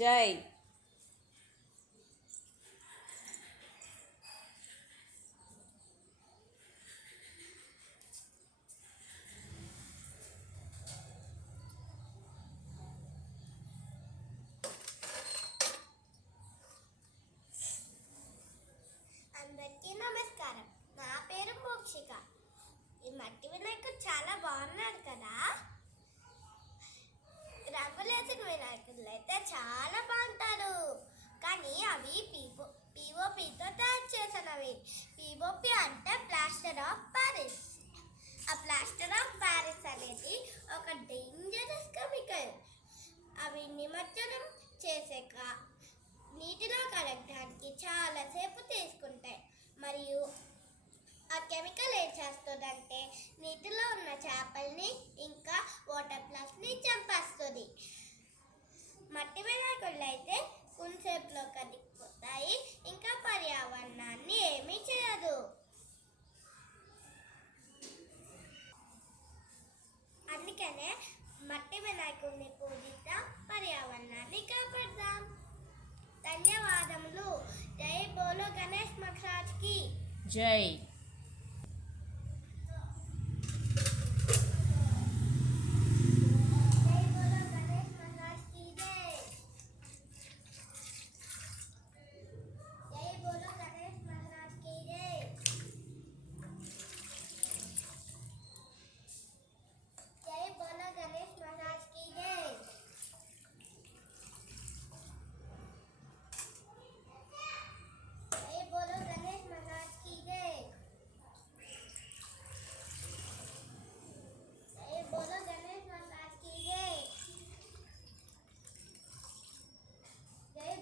జై. అందరికీ నమస్కారం. నా పేరు మోక్షిక. ఈ మట్టి వినాయకుడు చాలా బాగున్నాడు కదా. రంగులేసిన వినాయకులు అయితే చాలా బాగుంటారు, కానీ అవి పిఓపితో తయారు చేసినవి. పిఓపి అంటే ప్లాస్టర్ ఆఫ్ ప్యారిస్. ఆ ప్లాస్టర్ ఆఫ్ ప్యారిస్ అనేది ఒక డేంజరస్ కెమికల్. అవి నిమజ్జనం చేసాక నీటిలో కలగడానికి చాలాసేపు తీసుకుంటాయి. మరియు ఆ కెమికల్ ఏం చేస్తుందంటే నీటిలో ఉన్న చేపల్ని ఇంకా వాటర్ ప్లాంట్స్ని చంపేస్తుంది. మట్టి వినాయకుళ్ళు అయితే కొంతసేపులో కదిలిపోతాయి, ఇంకా పర్యావరణాన్ని ఏమీ చేయదు. అందుకనే మట్టి వినాయకుడిని పూజిద్దాం, పర్యావరణాన్ని కాపాడదాం. ధన్యవాదములు. జై బోలో గణేష్ మహారాజ్ కి జై.